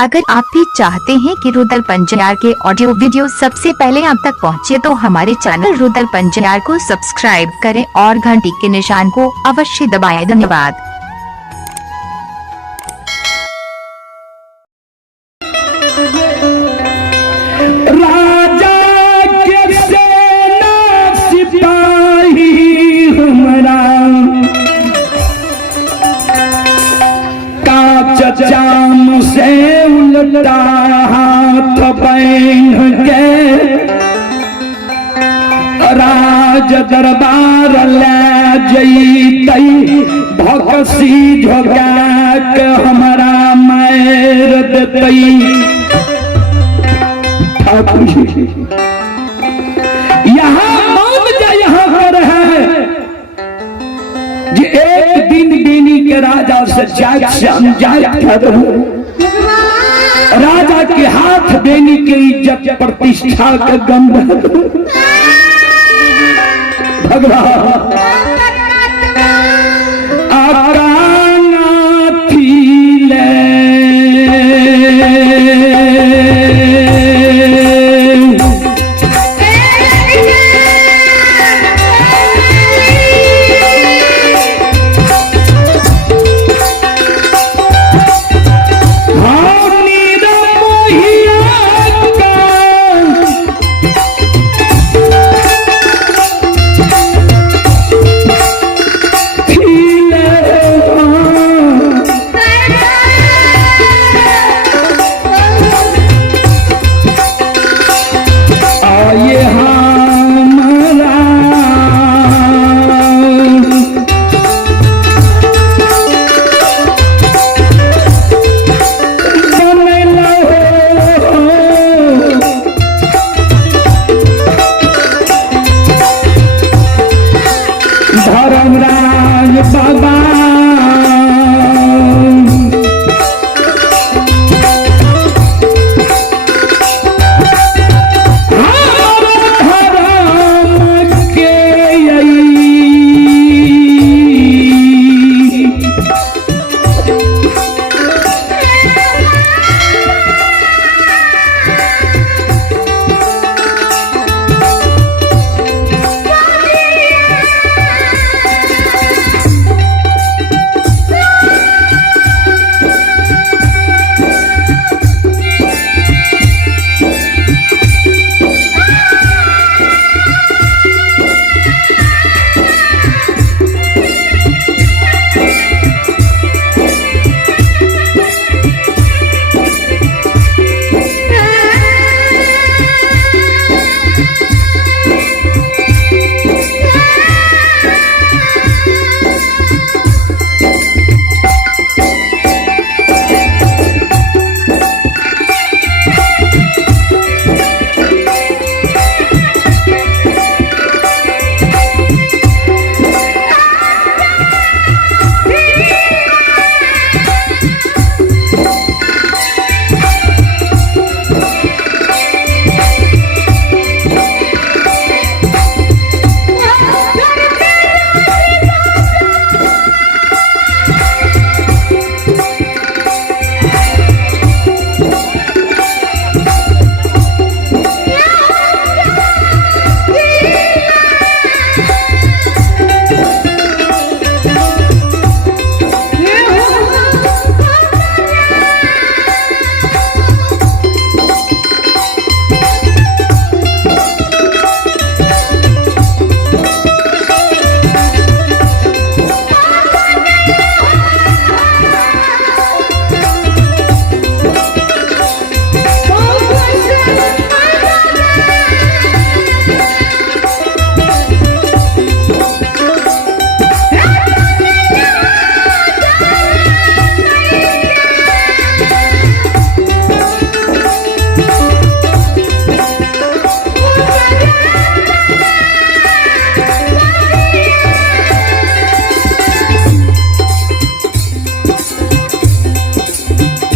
अगर आप भी चाहते हैं कि रुदल पंजयार के ऑडियो वीडियो सबसे पहले आप तक पहुंचे तो हमारे चैनल रुदल पंजयार को सब्सक्राइब करें और घंटी के निशान को अवश्य दबाएं। धन्यवाद। जाम से उलटा हाथ बैठ के राज दरबार ले जईतई भक्सी झोगा के हमारा मैर देतई। यहाँ मामला यहाँ पर है कि एक दिन बेनी के राजा से राजा के हाथ देने की इज्जत प्रतिष्ठा का गंध भगवान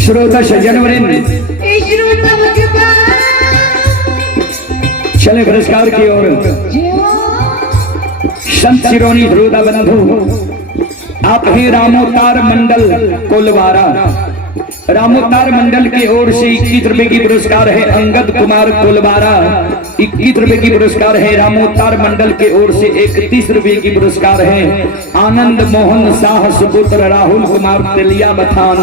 श्रोता जनवरी चले पुरस्कार की ओर संत सिरोनी ध्रुदा बंधु आप ही रामोतार मंडल कोलवारा रामोतार मंडल की ओर से 21 रुपए की पुरस्कार है अंगद कुमार कोलबारा। 21 रुपए की पुरस्कार है रामोतार मंडल की ओर से 31 रुपए की पुरस्कार है आनंद मोहन शाह सुपुत्र राहुल कुमार तेलिया बथान।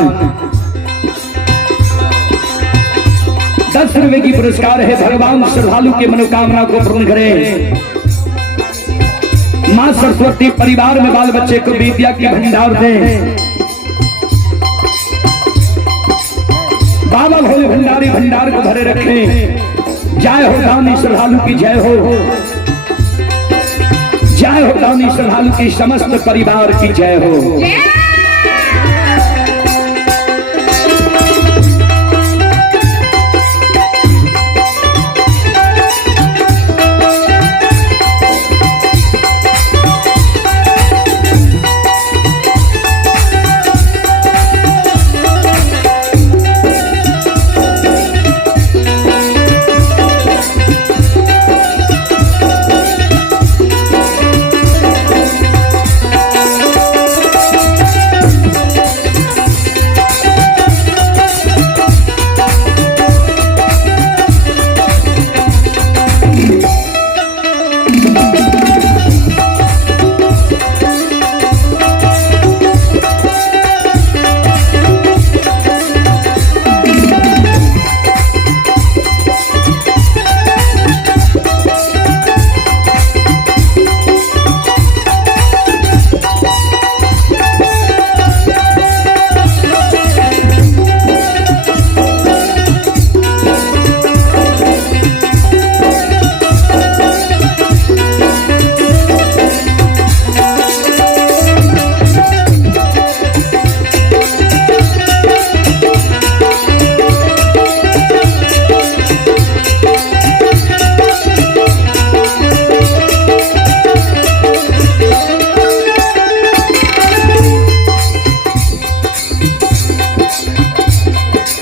10 रुपए की पुरस्कार है भगवान श्रद्धालु के मनोकामना को पूर्ण करें। मां सरस्वती परिवार में बाल बच्चे को विद्या की भंडार दें। बाबा भोले भंडारी भंडार को भरे रखें। जय हो दानी श्रद्धालु की जय हो, जय हो दानी श्रद्धालु की समस्त परिवार की जय हो।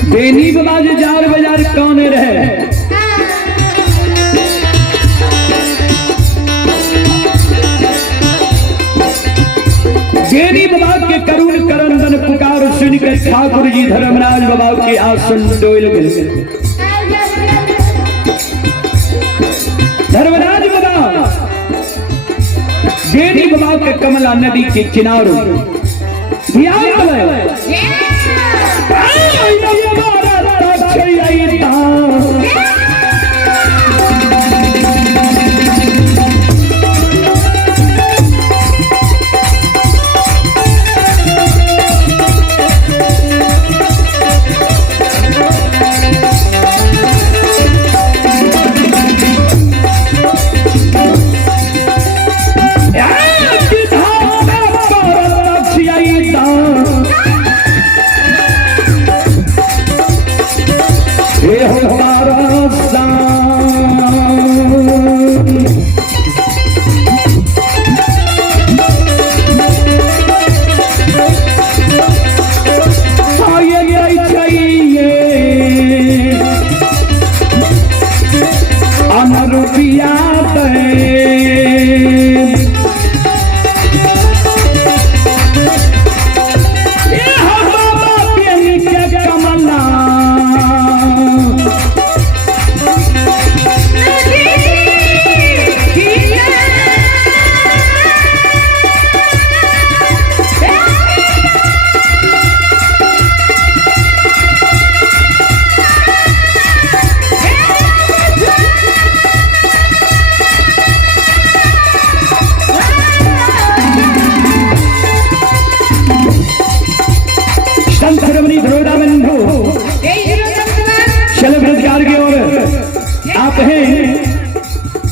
बेनी बाबा जी जार बाजार कौन रहे। बेनी बाबा के करुण करंदन पुकार सुनकर ठाकुर जी धर्मराज बाबा के आसन डोल गए। धर्मराज बाबा बेनी बाबा के कमला नदी के किनारों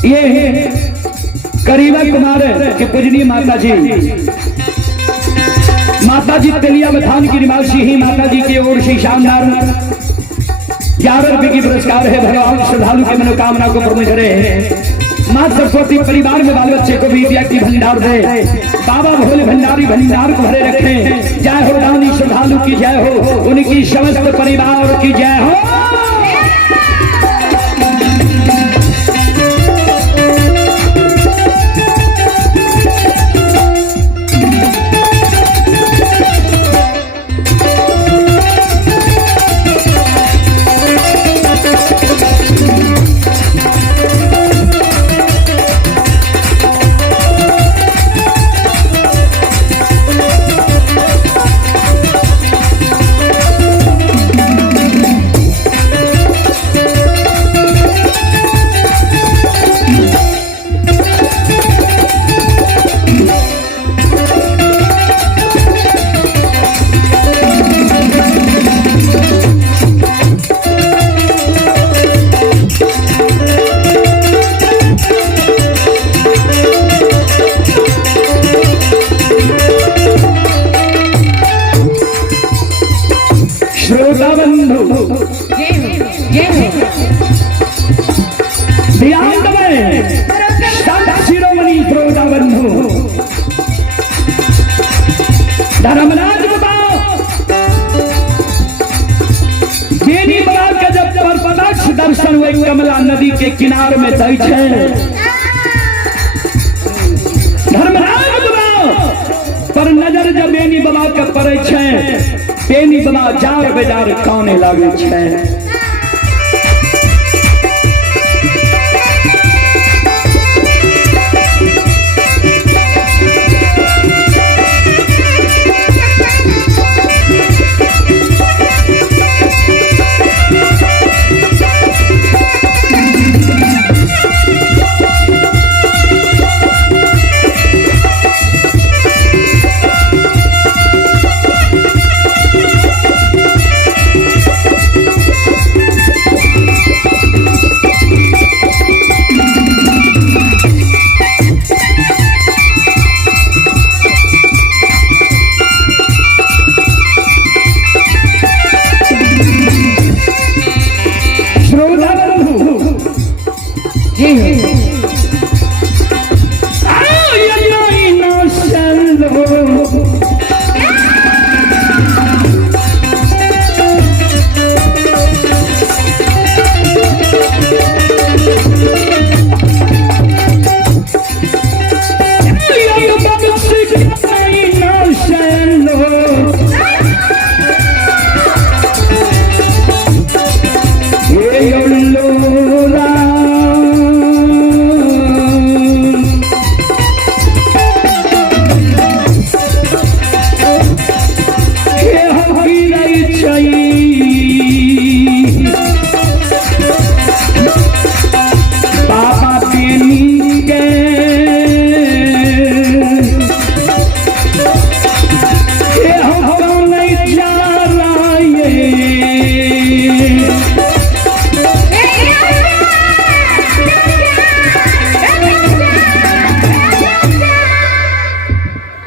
ये करीबा कुमार के पूजनीय माता जी तेलिया बथान की निवासी ही माता जी की ओर से शानदार 11 रुपए की पुरस्कार है। भगवान श्रद्धालु की मनोकामना को पूर्ण करे। मां सरस्वती परिवार में बाल बच्चे को विद्या की भंडार दे। बाबा भोले भंडारी भंडार को भरे रखें। जय हो दानी श्रद्धालु की जय हो, उनकी समस्त परिवार की जय हो। ध्यान देवे संत शिरोमणि श्रोता बंधु धर्मराज बताओ बेनी बाबा के जब प्रत्यक्ष दर्शन हुए कमला नदी के किनारे में दै छै धर्मराज बताओ पर नजर जब बेनी बाबा के पड़े छै बेनी बाबा जार बेजार काने लागे छै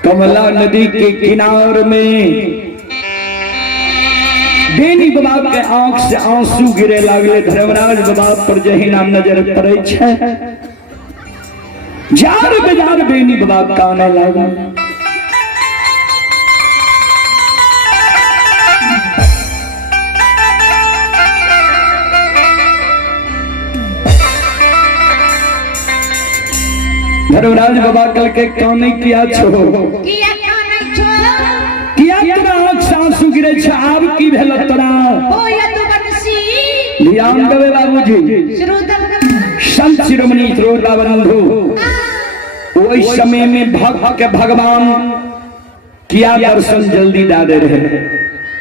कमला नदी के किनारे में बेनी बाबा के आंख से आंसू गिरे लागले धर्मराज बाबा पर जही नाम नजर पड़े छै जार बेजार बेनी बाबा काने लागल धर्मराज बाबा कल के काने किया छो किया तोरा आंख से आंसू गिरे छै आब की भेल तोरा ध्यान देवे बाबूजी संत शिरोमणि श्रोता बंधु ओई समय में भक्त के भगवान किया दर्शन जल्दी दे रहे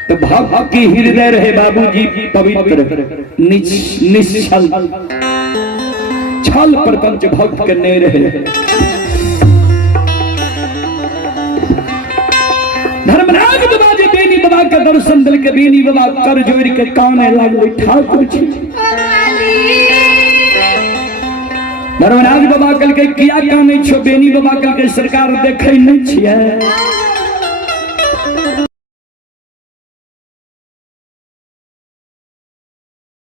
तो भक्त की हृदय रहे बाबूजी पवित्र निश्चल छल प्रपंच भक्त के नहीं रहे धर्मराज बाबा जी बेनी बाबा के दर्शन दिल के बेनी बाबा कर जोड़ के काने लागले ठाकुर छी धर्मराज बाबा कल के किया काने छो बेनी बाबा कल के सरकार देखे नहीं छिए